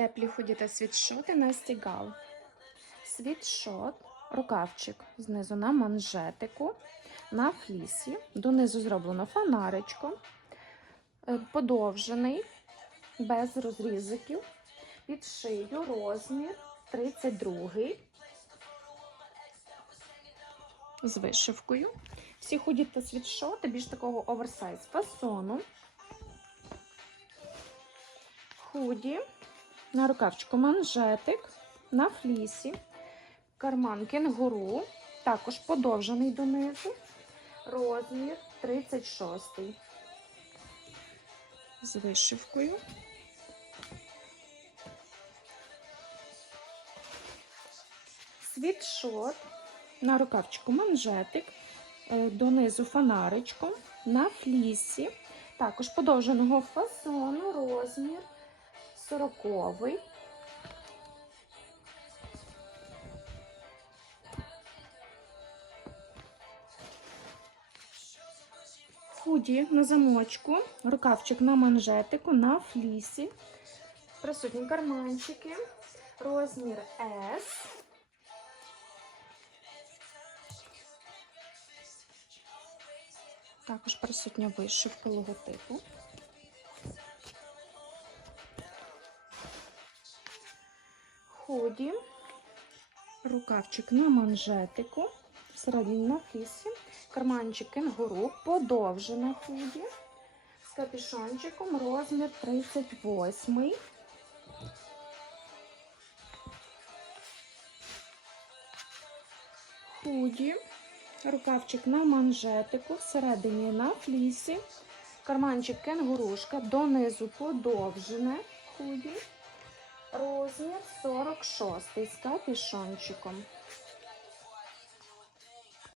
Теплі худі та світшоти на стігал. Світшот, рукавчик знизу на манжетику, на флісі. Донизу зроблено фонаричко, е, подовжений, без розрізиків. Під шию розмір 32 з вишивкою. Всі худі та світшоти більш такого оверсайз фасону. Худі на рукавчику манжетик, на флісі, карман кенгуру, також подовжений донизу, розмір 36 з вишивкою. Світшот. На рукавчику манжетик, е, донизу фонаричком, на флісі, також подовженого фасону, розмір 40 Худі на замочку, рукавчик на манжетику, на флісі, присутні карманчики, розмір S. Також присутня вишивка логотипу. Худі, рукавчик на манжетику, всередині на флісі, карманчик кенгуру, подовжене худі, з капюшончиком, розмір 38. Худі, рукавчик на манжетику, всередині на флісі, карманчик кенгурушка, донизу подовжене худі. Розмір 46 з капюшончиком.